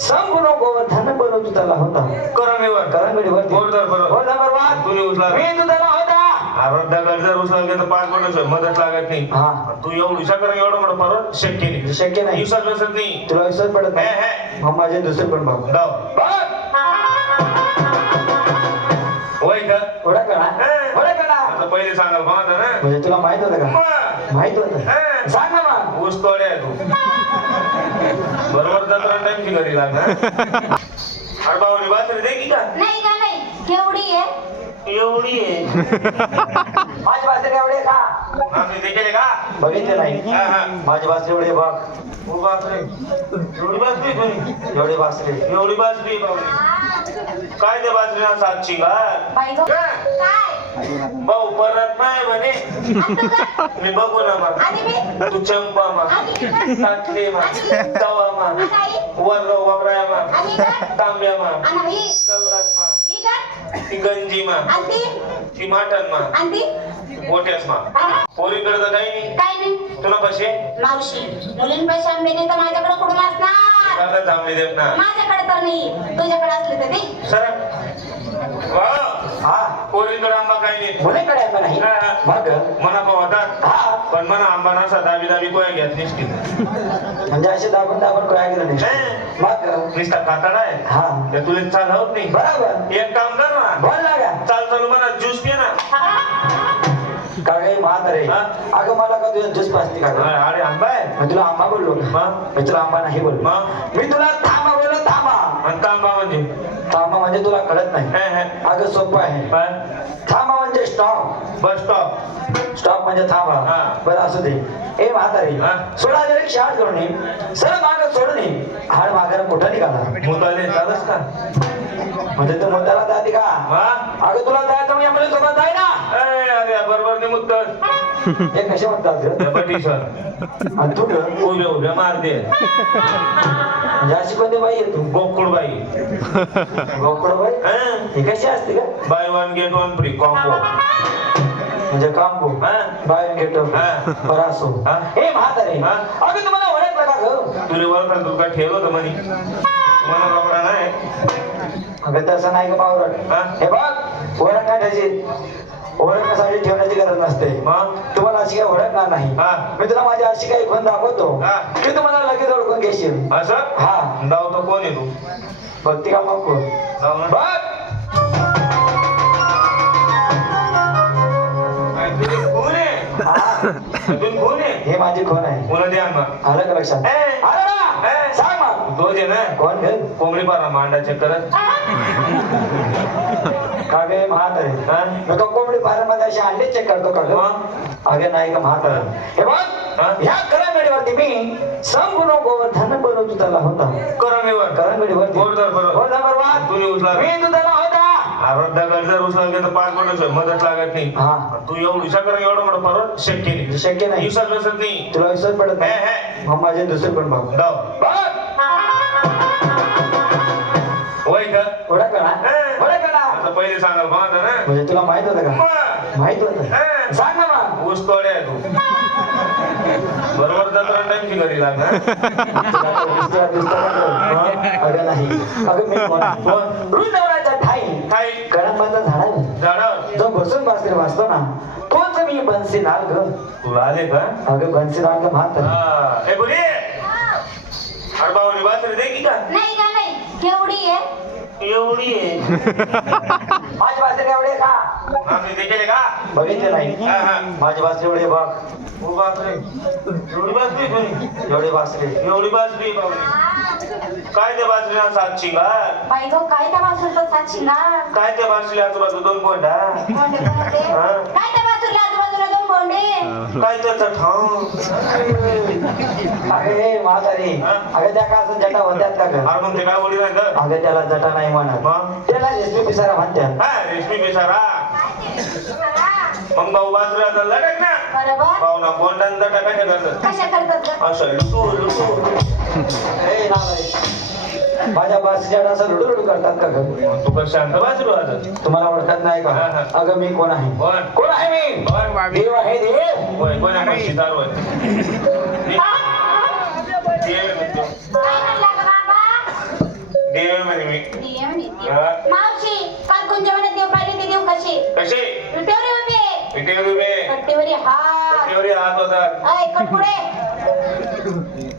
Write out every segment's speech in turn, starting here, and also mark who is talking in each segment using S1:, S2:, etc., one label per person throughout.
S1: संपूर्ण गोवर्धन बनवतो त्याला होता. करंगडीवर
S2: बरोबर.
S1: बोल नंबर वन.
S2: तुम्ही उचला.
S1: मी तुझा होता.
S2: अर्धा गड जर उचलला तर पाच पडत मदत लागत नाही.
S1: हा.
S2: तू एवढीशा करंग एवढं मोठं परत शक्य नाही.
S1: शक्य नाही.
S2: दिवसात बसत नाही.
S1: तुला विसर पडत नाही. मग माझे दुसरे पण भाऊ
S2: होय का?
S1: थोडा कळा. थोडा कळा
S2: आता पहिले सांगाल कोणाचा ना.
S1: म्हणजे तुला माहीत होतं का. माहीत होतं. सांग ना मग
S2: ऊस तोडे आहे तू. बरोबर जत्रा टाइमची घरी लागणार अरे बावली बासरी दे की का?
S3: नाही का नाही. केवढी आहे?
S2: एवढी आहे.
S1: माझी भाषा एवढे का?
S2: ते केले का?
S1: बघितले नाही.
S2: हा, हा.
S1: माझी भाषा एवढे बघ.
S2: ओ बापरे एवढी बासरी कोणी?
S1: एवढे भासरे
S2: एवढी बासरी बावली काय ते बासरीला सात शिंगार
S3: बाई गो
S2: हा.
S3: काय?
S2: भाऊ परत नाही म्हणे? मी बघू ना मग तू चंपा मा
S3: आणि मी काय?
S2: सातली मा तवा मा
S3: आणि आई?
S2: वर वापराया मा
S3: आणि काय?
S2: तांब्या? ती गंजी मा
S3: आणि ती?
S2: माटन मा? मोठ्यास मा
S3: आणि?
S2: पोरीकडे तर काही नाही
S3: नाही
S2: तुला कसे
S3: मावशी मुलींपेक्षा आंबेने तर माझ्याकडे कुठून असणार माझ्याकडे तर नाही तुझ्याकडे असले तर
S2: सर पोरीकडे आंबा काही नाही.
S1: मुलीकडे आंबा नाही.
S2: हा, हा.
S1: मग?
S2: मना होतात
S1: हा.
S2: पण मना आंबा नसा दाबी दाबी कोया घेत निसकी
S1: म्हणजे असे दाबून दाबून काय नाही मग?
S2: निसता कातडा आहे.
S1: हा.
S2: ते तुला चाल होत नाही.
S1: बरोबर.
S2: एक काम कर ना.
S1: बोल ना
S2: चाल चालू म्हणा ज्यूस पिए ना.
S1: म्हातारे
S2: हा?
S1: अगं मला का तुझ्या ज्यूस पाजते का?
S2: अरे आंबा आहे.
S1: मी तुला आंबा बोललो?
S2: हा?
S1: मी तुला आंबा नाही बोललो.
S2: मग?
S1: मी तुला थांबा बोललो थांबा.
S2: आणि तांबा म्हणजे?
S1: थांबा म्हणजे तुला कळत नाही. अगं सोपं आहे. थांबा म्हणजे स्टॉप
S2: बस स्टॉप
S1: स्टॉप म्हणजे थांबा. बरं असू दे. ए म्हातारे? सोडा जर एक शाट करून सर माग सोडून ये हाड मागायला कुठं निघाला?
S2: मुताले चालस का?
S1: म्हणजे तू मुद्द्याला जाते का? अगं तुला जायचं मी आपल्यासोबत जाय ना.
S2: ए, अरे बरोबर निमुक्त
S1: हे कसे म्हणतात?
S2: पटीसर
S1: आणि तू गं?
S2: उभे उभे मारते
S1: म्हणजे अशी कोणती बाई आहे तू
S2: गोकुळ बाई
S1: गोकुळ बाई
S2: हं?
S1: हे कशी असते का
S2: buy one get one free combo
S1: म्हणजे कांबो
S2: हा?
S1: बाय घेतो
S2: हा.
S1: बरं असो
S2: हा?
S1: हे म्हातारे
S2: हा?
S1: अगं तुम्हाला ओळखलं का गं
S2: तुला ओळखा तुला ठेवलं होतं म्हणे मला कपडा नाही
S1: अगं तसं नाही का
S2: हा?
S1: पावरट हे बघ ओळख नाही त्याची ओळखण्यासाठी ठेवण्याची गरज नसते.
S2: मग
S1: तुम्हाला अशी काही ओळखणार नाही.
S2: हा.
S1: मी तुला माझी अशी काही खून दाखवतो. की तुम्हाला लगेच ओळखून घेशील.
S2: असं?
S1: हा.
S2: डाव तर कोण आहे तू?
S1: भक्ती का मग कोण?
S2: आहे?
S1: हा,
S2: आहे?
S1: हे माझी खून आहे.
S2: मुला द्या मग
S1: आलं का लक्षात. सांग मग
S2: ना.
S1: कोण
S2: कोंबडी पारा मांडा चेक करत
S1: का गे म्हातारे
S2: हा?
S1: मी तो कोंबडी फार्ममध्ये अशी अंडे चेक करतो का अगे नाही का म्हातारे. हे
S2: हा?
S1: बघ ह्या करंगडीवरती मी संपूर्ण गोवर्धन बनवतो त्याला होता.
S2: करंगीवर
S1: करंगडीवरती.
S2: बोरदार बरोबर.
S1: वन.
S2: तुम्ही उचला.
S1: मी तुझा होता.
S2: अर्धा गड जर उचलला तर पाच पडत मदत लागत नाही.
S1: हा.
S2: तू एवढीशा करंग एवढं मोठं परत शक्य नाही.
S1: शक्य नाही.
S2: दिवसात बसत नाही.
S1: तुला विसर पडत
S2: हे,
S1: नाही.
S2: हे.
S1: मग माझे दुसरे पण भाऊ.
S2: होय का?
S1: थोडा कळा.
S2: हे.
S1: थोडा कळा.
S2: आता पहिले सांगाल ना.
S1: म्हणजे तुला माहीत होतं का. माहीत होतं
S2: हे.
S1: सांग ना मग
S2: ऊस तोडे आहे तू. बरोबर जत्रा टाइमची घरी लागणार
S1: तो? अगं नाही. अगं मी? वृंदावनाचा ठाई कळंबाचा झाड जो बसून बासरी वाचतो ना तोच मी बन्सी नाल ग
S2: तुला आले का?
S1: अगं बन्सी नाल ग म्हात
S2: हा. ए बोली. अरे बावली बासरी दे की का?
S3: नाही का नाही. केवढी आहे?
S2: एवढी आहे.
S1: माझी एवढे का?
S2: आम्ही ते केले का?
S1: बघितले नाही.
S2: हा, हा.
S1: माझी एवढे बघ.
S2: ओ बापरे एवढी कोणी काय बासरीला सात शिंगार?
S3: बाई गो काय त्या बाजूला सात शिंगार?
S2: काय त्या बासरी आजूबाजू दोन कोंडा
S3: कोंडे कोंडे
S2: हा?
S3: काय त्या बाजूला
S2: काय ठाव
S1: अगं हे म्हातारी? अगं त्या का असं जटा होत्यात का ग?
S2: अरे मग ते काय बोली नाही तर?
S1: अगं त्याला जटा नाही म्हणत.
S2: मग?
S1: त्याला रेशमी पिसारा म्हणतात
S2: हा रेशमी बेसारा मग भाऊ बाजूला लढक ना.
S3: बरोबर.
S2: भाऊ ना कोंडांचा टाकायच्या करतात?
S3: कशा करतात ग?
S2: असं लुटू लुटू.
S1: ए नालायक. माझ्या बासरीच्या असं लुडू लुडू करतात का
S2: तू कसं शांत. आता.
S1: तुम्हाला ओळखत नाही का. अगं मी कोण आहे?
S2: कोण?
S1: कोण आहे मी?
S2: कोण?
S1: देव आहे देव.
S2: कोण आहे? म्हणे मी. हा.
S3: मावशी काल कुंजवनात देव पाहिली ते देव कशी
S2: कसे?
S3: विटेवर उभी.
S2: पिठे रुपये
S3: कट्टेवरी हात.
S2: हात होतात.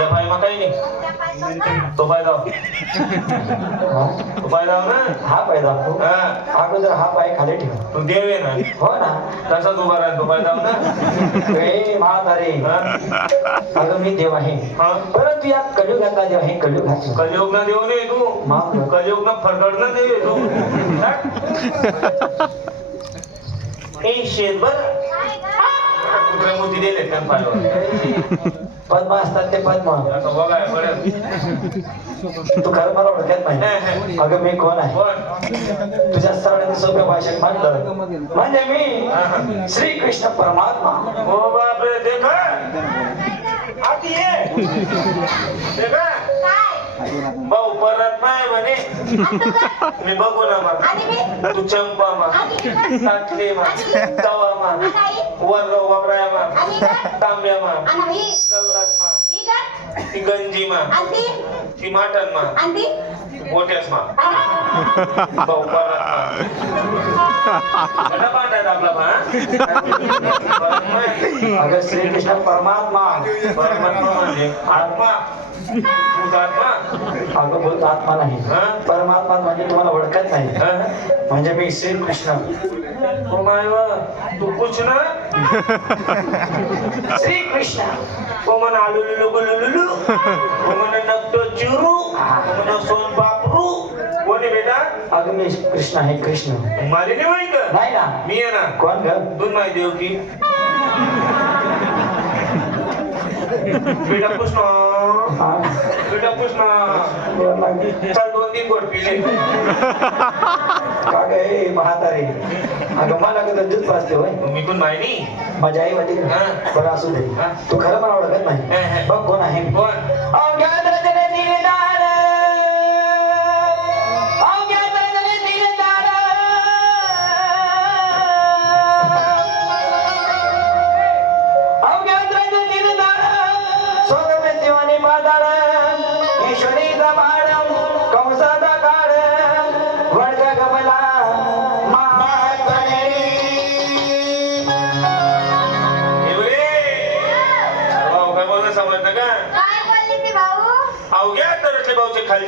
S2: ते पिठेवरी हात
S3: पायी
S2: हा. हे मग काही नाही
S3: त्या.
S2: तो पाय
S1: हा?
S2: तो पाय जाव ना
S1: हा पाय दाखव
S2: हा
S1: अगोदर हा पाय खाली ठेव
S2: तू देव आहे ना
S1: हो ना
S2: तसाच उभा राहा तो पाय जाव ना
S1: ए म्हातारे? अगं मी देव आहे
S2: हा?
S1: परंतु या कलियुगातला देव आहे कलियुगात
S2: कलियुग ना देव नाही तू
S1: माफ कर.
S2: कलियुग ना फरकड ना देव तू ए शेत मोती दिले त्या पायावर?
S1: पद्म असतात ते पद्म
S2: बरं.
S1: तू खरं मला ओळखत नाही. अगं मी कोण आहे? तुझ्या सरळ सोप्या भाषेत म्हटलं म्हणजे मी श्री कृष्ण परमात्मा.
S2: ओ बापरे देख. आती ये. देख. भाऊ परत नाही म्हणे? मी बघू ना मग तू चंपा मा
S3: आणि मी गं?
S2: ताटली मा तवा मा
S3: आणि आई?
S2: वर वापराया मा
S3: आणि गं?
S2: तांब्या मा
S3: आणि ही?
S2: गल्लास मा
S3: ही गं?
S2: ती गंजी मा
S3: आणि ती?
S2: ती माटन मा
S3: आणि ती?
S2: मोठ्यास मा
S3: आणि?
S2: भाऊ परत आपला पा परत नाही
S1: अगं श्री कृष्ण परमात्मा.
S2: परमात्मा म्हणजे आत्मा.
S1: अगं बोलतो आत्मा नाही.
S2: हा?
S1: परमात्मा म्हणजे तुम्हाला ओळखत नाही? म्हणजे मी श्री कृष्ण
S2: ओ माय वा, तू कुछ ना
S1: श्री कृष्ण
S2: ओ मन आलू लुलू लुलू ओ मन नकटो चिरू. ओ मन सोन पापरू कोणी बेटा?
S1: अगं मी कृष्ण आहे कृष्ण.
S2: मारी नाही माहीत?
S1: नाही ना.
S2: मी आहे ना.
S1: कोण ग?
S2: दूध माहिती की बेटा पुष्ण
S1: हा?
S2: बेटा पुष्ण
S1: बोल लागली.
S2: चल दोन तीन गोट पिले.
S1: का ग हे म्हातारे. अगं मला कधी दूध पाजते होय?
S2: मी कोण माहिती
S1: माझी आई होती का?
S2: हा.
S1: बरं असू दे.
S2: हा.
S1: तू खरं मला ओळखत
S2: हा, हा.
S1: नाही बघ कोण आहे?
S2: कोण?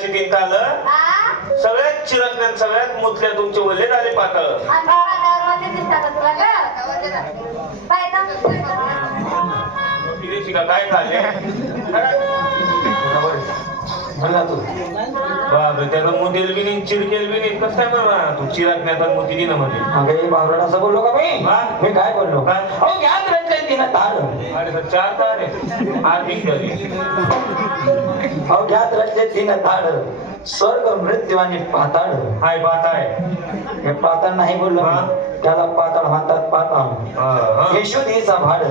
S2: तीन ताल
S3: हा?
S2: सगळ्यात चिरकण्यात सगळ्यात मुतल्या तुमचे वल्ले झाले पातळ. काय
S1: तू.
S2: बापरे बी नाही चिरकेल बी नाही. कसं काय म्हणा तू? चिरकण्यात आणि मुती दिनं
S1: अगं बावरण असं बोललो का मी? मी काय बोललो?
S2: काय?
S1: अहो
S2: अरे सर चार तार आहे आर्थिक
S1: ज्ञात रचले तिनं ताळ स्वर्ग मृत्यू आणि पाताळ.
S2: हाय बात आहे
S1: हे पाताळ नाही बोललो. त्याला पाताळ म्हणतात पाताळ. यशोदेचा भाड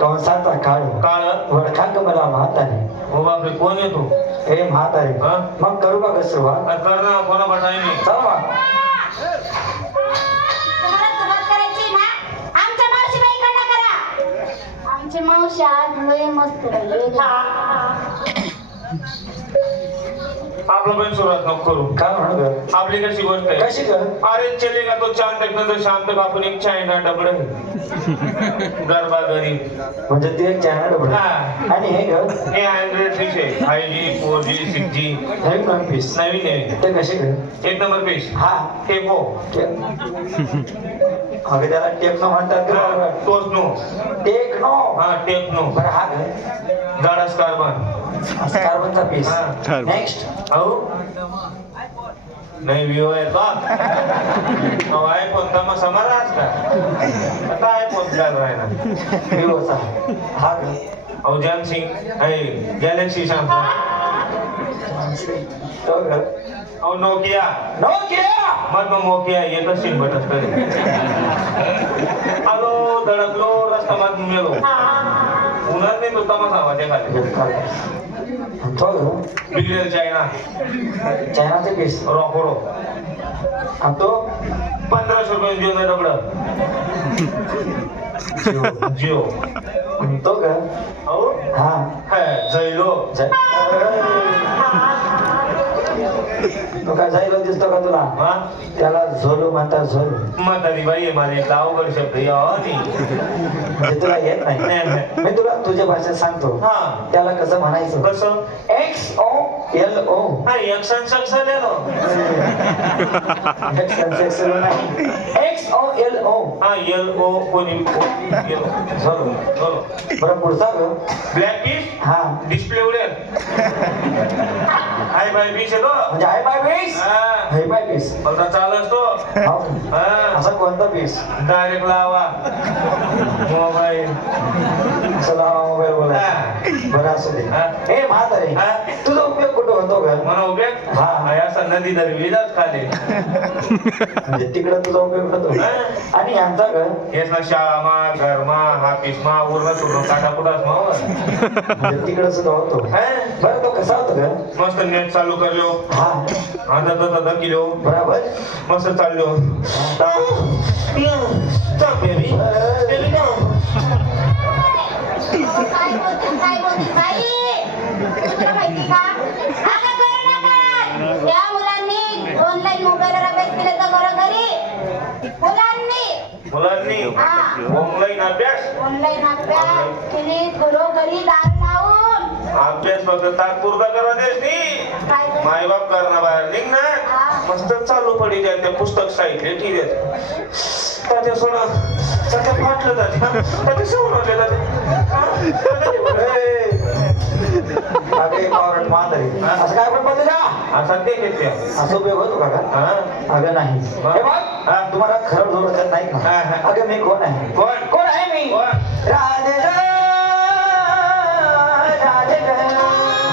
S1: कंसाचा काळ.
S2: काळ?
S1: वडखा कमला म्हातारे.
S2: हो बापरे कोण येतो
S1: हे म्हातारे.
S2: हा?
S1: मग करू का ग सुरुवात
S2: कर ना कोणा
S1: चल
S3: आमची मावशी आज लय मस्त.
S2: आपलं पण सुरुवात नको करू.
S1: काय म्हणू ग
S2: आपली कशी गोष्ट आहे?
S1: कशी ग?
S2: अरे चलेगा तो चांद तक तक आपण एक चायना डबड. गरबा घरी.
S1: म्हणजे ती एक उघड
S2: हा.
S1: आणि हे ग?
S2: हे अँड्रॉइड फिश आहे. Five G four G six G.
S1: हे वन पीस
S2: नवीन नवीन
S1: ते कसे ग?
S2: एक नंबर पेश
S1: हा. ते- अगं त्याला टेक्नो म्हणतात ग बरोबर.
S2: तोच नो
S1: टेक्नो.
S2: हा टेक्नो.
S1: बरं हा ग
S2: जाडाच कार्बन.
S1: कार्बनचा पीस. नेक्स्ट
S2: अहो नाही विवो आहे का अहो आयफोन तमा समारा असता. आता आयफोन चाल राहिला
S1: विवोचा हा ग
S2: अहो जॅमसिंग आहे गॅलेक्सी सॅमसंग
S1: तो
S2: अहो नोकिया.
S1: नोकिया?
S2: मग मग नोकिया एकच सिम बटन करे आलो धडकलो रस्ता मात मेलो उन्हात नाही तो तमासा आवाज आहे खाली बिगडेल चायना.
S1: चायनाचे पीस
S2: रॉकोरो
S1: आणि तो?
S2: पंधराशे रुपये
S1: जिओ.
S2: जिओ.
S1: आणि तो का
S2: अहो?
S1: हा.
S2: हा, जैलो.
S1: जय तो काय जायला दिसतो का तुला?
S2: हा?
S1: त्याला झोलो म्हणतात झोलो.
S2: म्हातारी बाई आहे माझा इथला अवघड शब्द
S1: म्हणजे तुला येत नाही. मी तुला तुझ्या भाषेत सांगतो.
S2: हा.
S1: त्याला कसं म्हणायचं?
S2: कसं?
S1: एक्स ओ एल ओ
S2: हा
S1: एक्स ओ एल ओ
S2: हा एल ओ कोणी?
S1: बरं पुढचा
S2: ब्लॅक पीस
S1: हा.
S2: डिस्प्ले उडेल हाय बाय पीस येतो.
S1: म्हणजे हाय बाय
S2: हा.
S1: हाय बाय पीस
S2: फक्त चाल असतो. हा.
S1: असा कोणता पीस
S2: डायरेक्ट लावा. मोबाईल.
S1: असं लावा मोबाईल बोला. बरं असू दे.
S2: हा.
S1: म्हातारे. तुझा उपयोग होतो
S2: म्हणा उभ्या?
S1: हा.
S2: हा असा नदी दर विजाच खाली.
S1: म्हणजे तिकडं तुझा उपयोग होतो.
S2: हा.
S1: आणि यांचा ग
S2: हेच ना शाळा मा घर मा हापीस मा उरण सोडून काटा कुठाच मावर
S1: म्हणजे तिकडं सुद्धा होतो.
S2: हा?
S1: बरं तो कसा होतो
S2: मस्त नेट चालू करलो.
S1: हा.
S2: आता तर धकिलो
S1: बराबर.
S2: मस्त चाललो. बेबी
S3: मुलांनी. ऑनलाईन अभ्यास.
S2: ऑनलाईन अभ्यास
S3: घरोघरी दार लावून.
S2: अभ्यास फक्त तात्पुरता करा
S3: करू?
S2: मायबाप करणं बाहेर निघ ना. मस्त चालू पडी जाईल ते पुस्तक साहित्य ठीक आहे. त्याच्या सोडा. त्याच्या फाटलं जाते. त्याच्या सोडवले जाते.
S1: असा उपयोग होतो का?
S2: हा.
S1: अगं नाही. तुम्हाला खरं जोर नाही. अगं मी कोण आहे?
S2: कोण?
S1: कोण आहे मी? राधे ग, राधे.